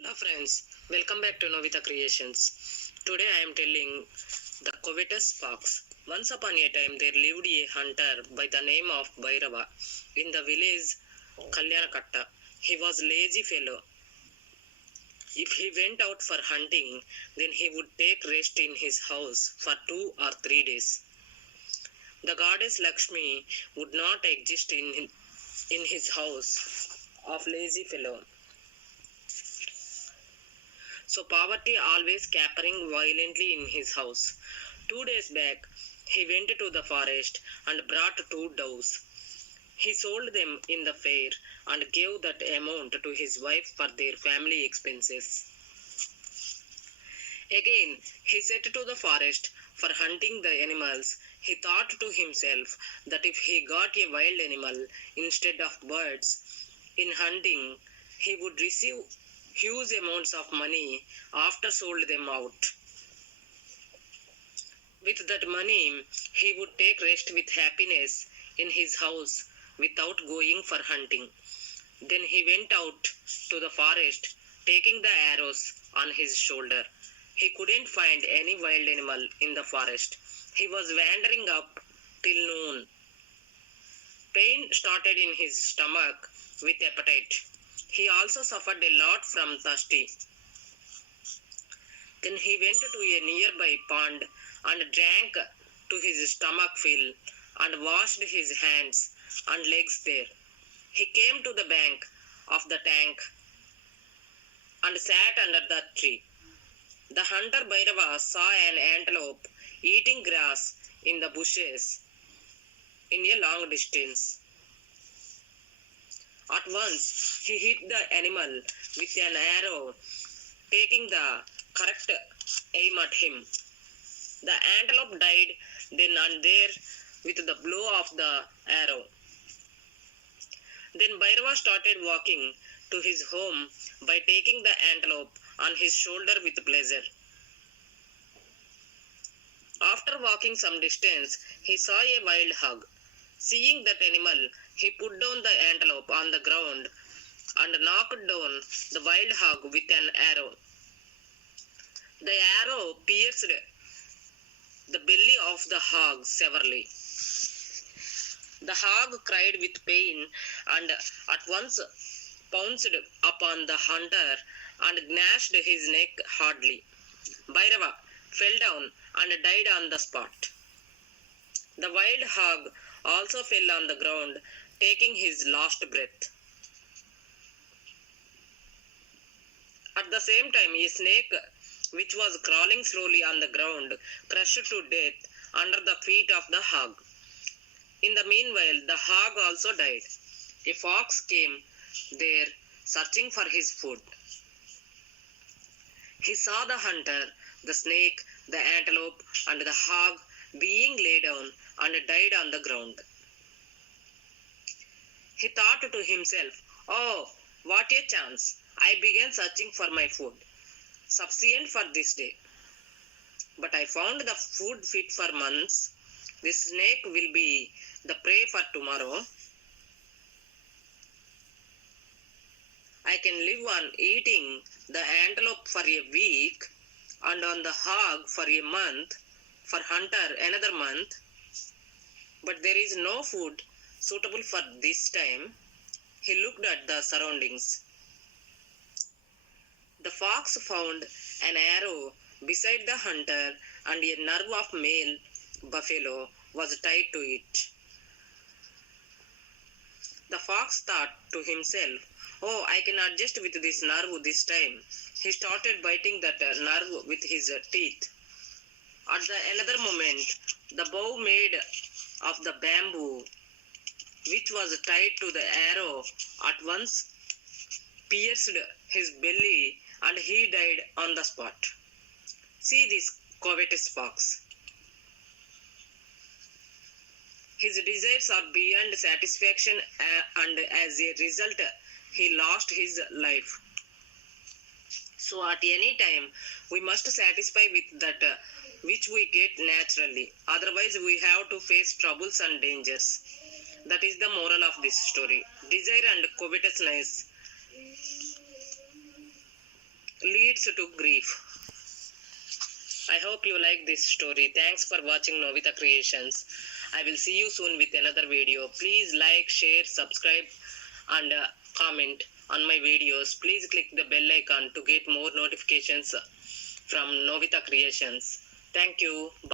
Hello friends, welcome back to Novita Creations. Today I am telling the covetous fox. Once upon a time there lived a hunter by the name of Bhairava in the village Kalyanakatta. He was a lazy fellow. If he went out for hunting, then he would take rest in his house for 2 or 3 days. The goddess Lakshmi would not exist in his house of lazy fellow. So poverty always capering violently in his house. 2 days back, he went to the forest and brought 2 doves. He sold them in the fair and gave that amount to his wife for their family expenses. Again, he set to the forest for hunting the animals. He thought to himself that if he got a wild animal instead of birds in hunting, he would receive huge amounts of money after sold them out. With that money, he would take rest with happiness in his house without going for hunting. Then he went out to the forest, taking the arrows on his shoulder. He couldn't find any wild animal in the forest. He was wandering up till noon. Pain started in his stomach with appetite. He also suffered a lot from thirsty. Then he went to a nearby pond and drank to his stomach fill and washed his hands and legs there. He came to the bank of the tank and sat under the tree. The hunter Bhairava saw an antelope eating grass in the bushes in a long distance. At once he hit the animal with an arrow, taking the correct aim at him. The antelope died then and there with the blow of the arrow. Then Bhairava started walking to his home by taking the antelope on his shoulder with pleasure. After walking some distance, he saw a wild hog. Seeing that animal, he put down the antelope on the ground and knocked down the wild hog with an arrow. The arrow pierced the belly of the hog severely. The hog cried with pain and at once pounced upon the hunter and gnashed his neck hardly. Bhairava fell down and died on the spot. The wild hog also fell on the ground, taking his last breath. At the same time, a snake, which was crawling slowly on the ground, crushed to death under the feet of the hog. In the meanwhile, the hog also died. A fox came there searching for his food. He saw the hunter, the snake, the antelope, and the hog being laid down and died on the ground. He thought to himself, "Oh, what a chance! I began searching for my food, sufficient for this day. But I found the food fit for months. This snake will be the prey for tomorrow. I can live on eating the antelope for a week and on the hog for a month, for hunter another month. But there is no food suitable for this time." He looked at the surroundings. The fox found an arrow beside the hunter and a nerve of male buffalo was tied to it. The fox thought to himself, "Oh, I can adjust with this nerve this time." He started biting that nerve with his teeth. At another moment, the bow made of the bamboo, which was tied to the arrow, at once pierced his belly and he died on the spot. See this covetous fox. His desires are beyond satisfaction and as a result he lost his life. So at any time we must satisfy with that which we get naturally. Otherwise we have to face troubles and dangers. That is the moral of this story. Desire and covetousness leads to grief. I hope you like this story. Thanks for watching Novita Creations. I will see you soon with another video. Please like, share, subscribe and comment on my videos. Please click the bell icon to get more notifications from Novita Creations. Thank you.